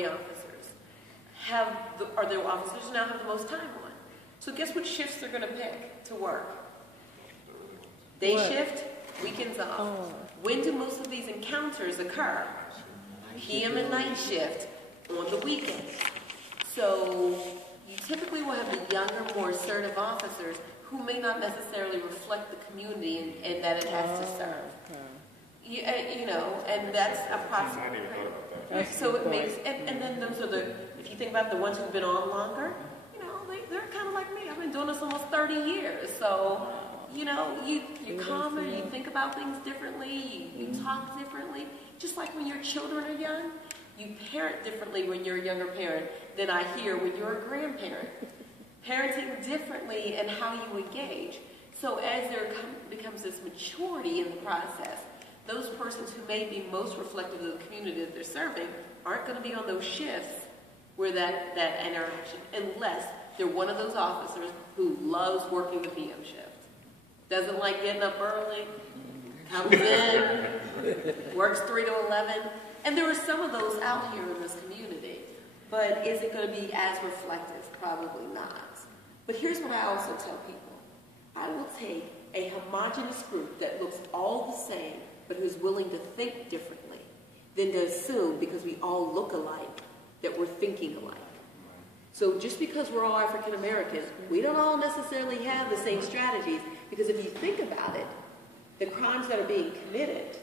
40 officers are the officers who now have the most time on. So guess what shifts they're going to pick to work? Day shift, weekends off. Oh. When do most of these encounters occur? PM and night shift on the weekends. So you typically will have the younger, more assertive officers who may not necessarily reflect the community and that it has to serve. You know, and that's approximately. So it makes, and then those are the, if you think about the ones who've been on longer, you know, they're kind of like me. I've been doing this almost 30 years. So, you know, you're calmer, you think about things differently, you talk differently. Just like when your children are young, you parent differently when you're a younger parent than I hear when you're a grandparent. Parenting differently and how you engage. So as there becomes this maturity in the process, those persons who may be most reflective of the community that they're serving aren't going to be on those shifts where that interaction, unless they're one of those officers who loves working the PM shift. Doesn't like getting up early, comes in, works 3 to 11. And there are some of those out here in this community. But is it going to be as reflective? Probably not. But here's what I also tell people. I will take a homogeneous group that looks all the same, but who's willing to think differently, than to assume because we all look alike that we're thinking alike. So just because we're all African Americans, we don't all necessarily have the same strategies, because if you think about it, the crimes that are being committed,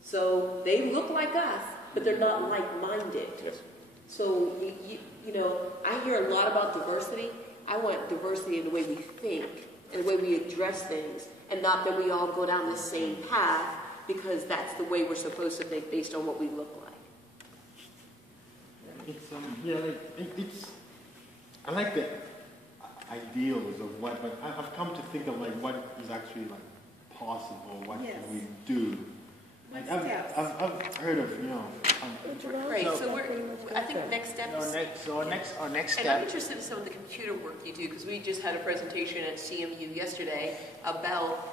so they look like us, but they're not like-minded. Yes. So, you know, I hear a lot about diversity. I want diversity in the way we think and the way we address things, and not that we all go down the same path because that's the way we're supposed to think based on what we look like. It's it's. I like the ideals of what, but I've come to think of like what is actually like possible. What can we do? Like I've heard of, you know. Great. So I think next steps. Our next step. And I'm interested in some of the computer work you do, because we just had a presentation at CMU yesterday about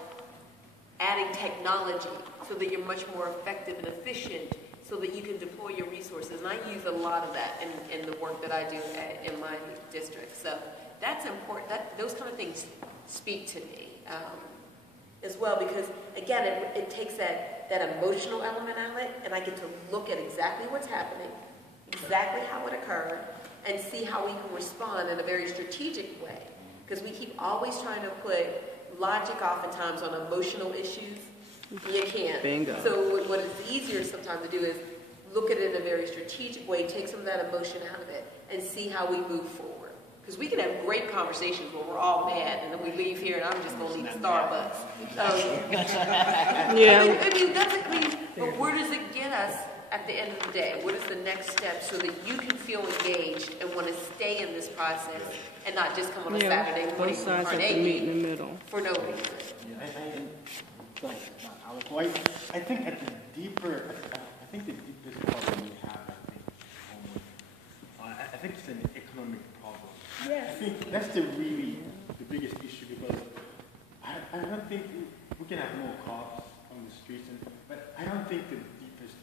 adding technology so that you're much more effective and efficient, so that you can deploy your resources. And I use a lot of that in the work that I do in my district. So that's important. Those kind of things speak to me as well, because again, it takes that emotional element out of it, and I get to look at exactly what's happening, exactly how it occurred, and see how we can respond in a very strategic way. Because we keep always trying to put logic oftentimes on emotional issues. You can't. Bingo. So what is easier sometimes to do is look at it in a very strategic way, take some of that emotion out of it, and see how we move forward. Because we can have great conversations where we're all mad, and then we leave here, and I'm just going to leave Starbucks. Yeah. I mean, but where does it get us at the end of the day? What is the next step so that you can feel engaged and want to stay in this process and not just come on a Saturday morning from Carnegie in the middle for no reason? I think at the deeper, I think the deepest problem we have, I think it's an economic problem. Yes. I think that's the biggest issue, because I don't think we can have more cops on the streets, but I don't think the deepest,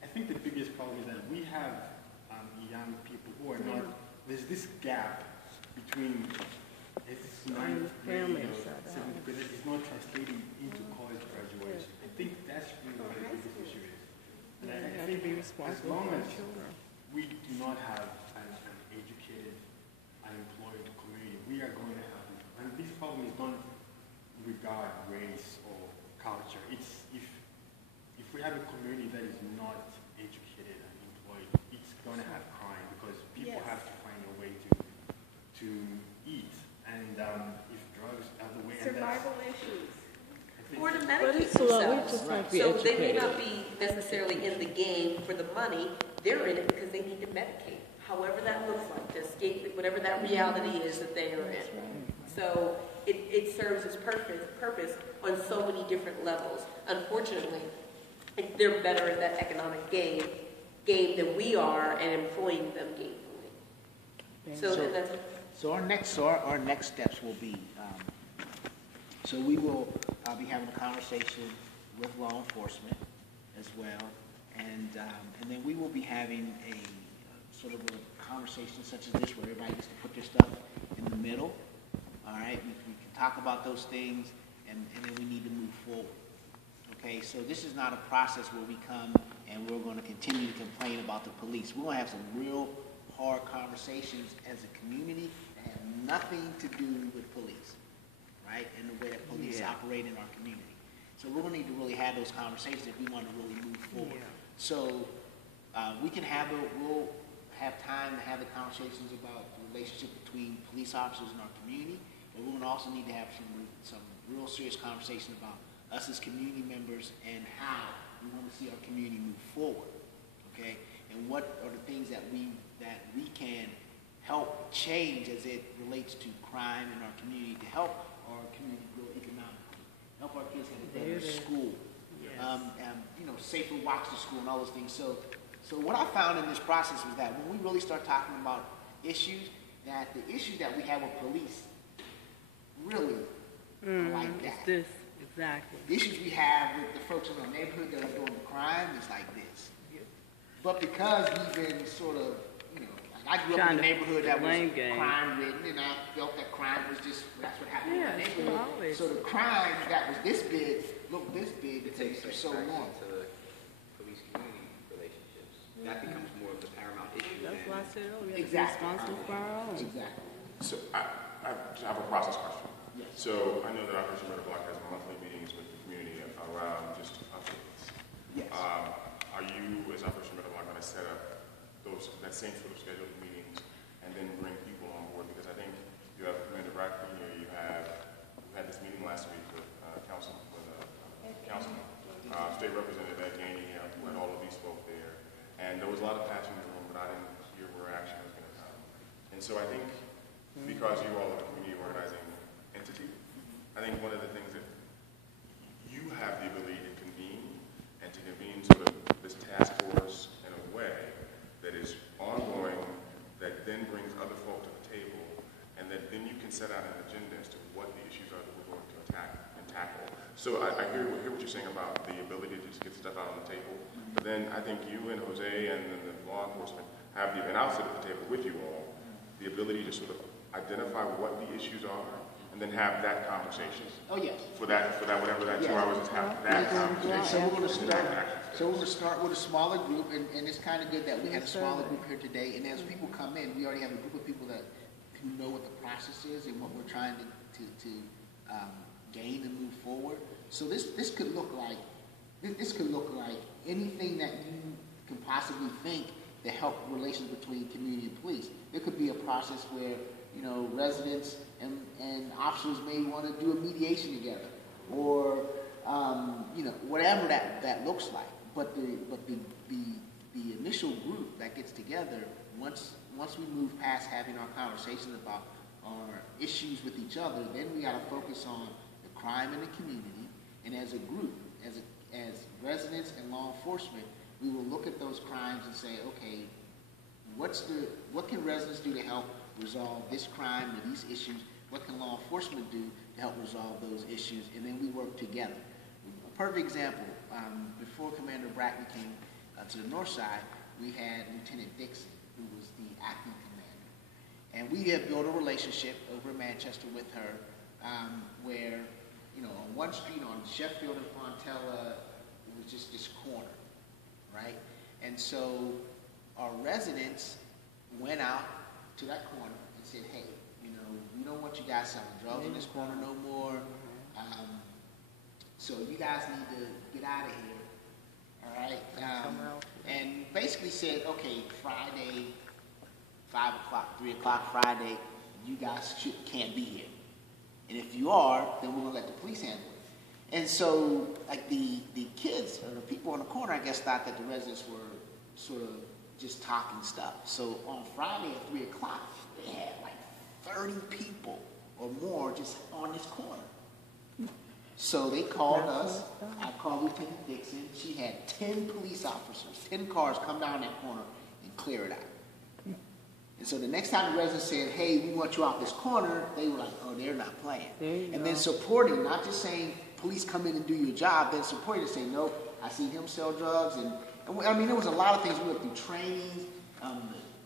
I think the biggest problem is that we have young people who are not, there's this gap between it's ninth grade or seventh grade, it's not translating into college graduation. I think that's really what the biggest issue is. And I think as long as we do not have an educated, unemployed community, we are going to have, and this problem is don't regard race or culture. It's if we have a community that is not educated and employed, it's going to have crime, because people have to find a way to eat. And if drugs are the way, survival issues. Or to medicate themselves. So they may not be necessarily in the game for the money. They're in it because they need to medicate, however that looks like, to escape whatever that reality is that they are in. So it serves its purpose on so many different levels. Unfortunately, they're better at that economic game than we are at employing them gainfully. So our next steps will be, so we will be having a conversation with law enforcement as well, and then we will be having a sort of a conversation such as this where everybody gets to put their stuff in the middle. All right, we can talk about those things, and then we need to move forward. Okay, so this is not a process where we come and we're going to continue to complain about the police. We're going to have some real hard conversations as a community that have nothing to do with police, right, and the way that police operate in our community. So we're going to need to really have those conversations if we want to really move forward. So we'll have time to have the conversations about the relationship between police officers and our community, but we're going to also need to have some real serious conversation about us as community members and how we want to see our community move forward, okay? And what are the things that we can help change as it relates to crime in our community to help our community grow economically, help our kids have a better school, safer walks to school and all those things. So what I found in this process was that when we really start talking about issues, that the issues that we have with police really are like that. Exactly. The issues we have with the folks in our neighborhood that are doing the crime is like this. But because we've been sort of, like I grew up in a neighborhood that was crime-ridden, and I felt that crime was just, that's what happened in my neighborhood. So the crime that was this big, looked this big for so long. To the police-community relationships. That becomes more of the paramount issue. That's why I said, we have to be Exactly. responsible for our own. Exactly. So I have a process question. Yes. So I know that Operation Red Block has monthly meetings with the community around just updates. Yes. Are you, as Operation Red Block, going to set up that same sort of scheduled meetings and then bring people on board? Because I think you have Commander Bradford here, we had this meeting last week with State Representative Ed Gainey, who had all of these folk there. And there was a lot of passion in the room, but I didn't hear where action was going to come. And so I think because you all are the community organizing entity, I think one of the things that you have the ability to convene and to convene sort of this task force in a way that is ongoing, that then brings other folk to the table, and that then you can set out an agenda as to what the issues are that we're going to attack and tackle. So I hear what you're saying about the ability to just get stuff out on the table, but then I think you and Jose and then the law enforcement have and I'll sit at the table with you all, the ability to sort of identify what the issues are, and then have that conversation. Oh, yes. For that, whatever that 2 hours is happening, that conversation. So we're going to start with a smaller group, and it's kind of good that we have a smaller group here today. And as people come in, we already have a group of people who know what the process is and what we're trying to gain and move forward. So this could look like anything that you can possibly think to help relations between community and police. There could be a process where residents and officers may want to do a mediation together, or whatever that looks like. But the initial group that gets together, once we move past having our conversations about our issues with each other, then we got to focus on the crime in the community. And as a group, as residents and law enforcement, we will look at those crimes and say, okay, what can residents do to help resolve this crime or these issues? What can law enforcement do to help resolve those issues? And then we work together. A perfect example, before Commander Brackney came to the north side, we had Lieutenant Dixon, who was the acting commander. And we have built a relationship over in Manchester with her, where, on one street on Sheffield and Fontella, it was just this corner, right? And so our residents went out to that corner and said, hey, we don't want you guys selling drugs in this corner no more. So you guys need to get out of here, all right? And basically said, okay, Friday, 5 o'clock, 3 o'clock Friday, you guys can't be here. And if you are, then we're going to let the police handle it. And so, like, the kids, or the people on the corner, I guess, thought that the residents were sort of just talking stuff. So on Friday at 3 o'clock, they had like 30 people or more just on this corner. So they called us. I called Lieutenant Dixon. She had 10 police officers, 10 cars come down that corner and clear it out. And so the next time the residents said, hey, we want you off this corner, they were like, oh, they're not playing. And then supporting, not just saying, police come in and do your job, then supporting and say, nope, I see him sell drugs. And I mean, there was a lot of things. We went through trainings.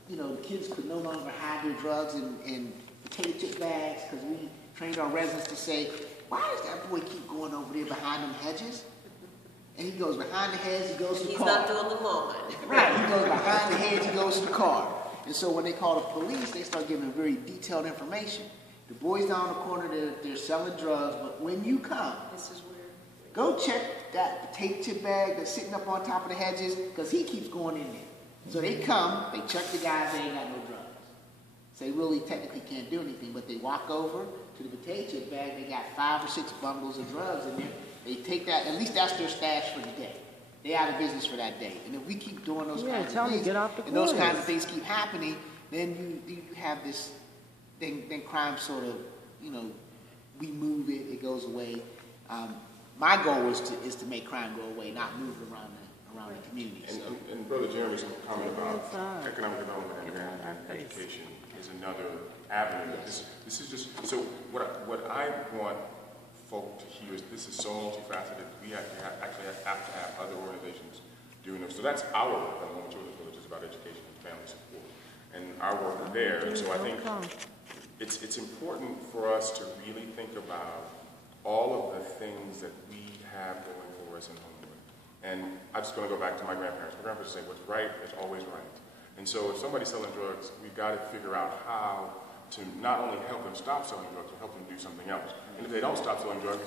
you know, the kids could no longer hide their drugs in potato chip bags because we trained our residents to say, why does that boy keep going over there behind them hedges? And he goes behind the hedge, he goes to the car. He's not doing the lawn. Right, he goes behind the hedge, he goes to the car. And so when they call the police, they start giving very detailed information. The boys down the corner, they're selling drugs, but when you come, This is where. go check that potato chip bag that's sitting up on top of the hedges, because he keeps going in there. So they come, they check the guys, they ain't got no drugs. So they really technically can't do anything, but they walk over to the potato chip bag, they got 5 or 6 bundles of drugs in there. They take that, at least that's their stash for the day. They out of business for that day. And if we keep doing those kinds of things, and those kinds of things keep happening, then you have this, then crime sort of, you know, we move it, it goes away. My goal is to make crime go away, not move it around the community. And Brother Jeremy's comment about economic development and education is another avenue. This is just, so what I want folk to hear is this is so multifaceted. We actually have to have other organizations doing this. So that's our work on the Women Children's Village, is about education and family support. And our work there. And so I think it's important for us to really think about all of the things that we have going for us in Homewood. And I'm just going to go back to my grandparents. My grandparents say what's right is always right. And so if somebody's selling drugs, we've got to figure out how to not only help them stop selling drugs, but help them do something else. And if they don't stop selling drugs,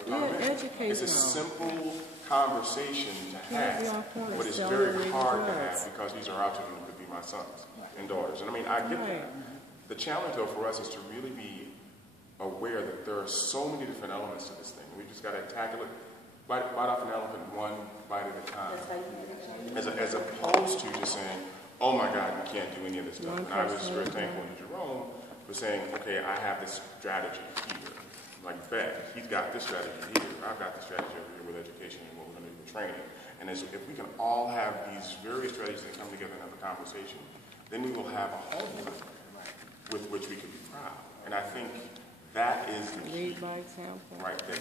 it's a simple conversation to have, but it's very hard to have because these are our children who could be my sons and daughters. And I mean, I get that. The challenge, though, for us is to really be aware that there are so many different elements to this thing. We just got to tackle it, bite off an elephant one bite at a time, as opposed to just saying, oh my God, we can't do any of this stuff. And I was very thankful to Jerome for saying, okay, I have this strategy here. Like Bet, he's got this strategy here. I've got this strategy over here with education and what we're going to do with training. And if we can all have these various strategies that come together and have a conversation, then we will have a whole with which we can be proud. And I think that is the key right there.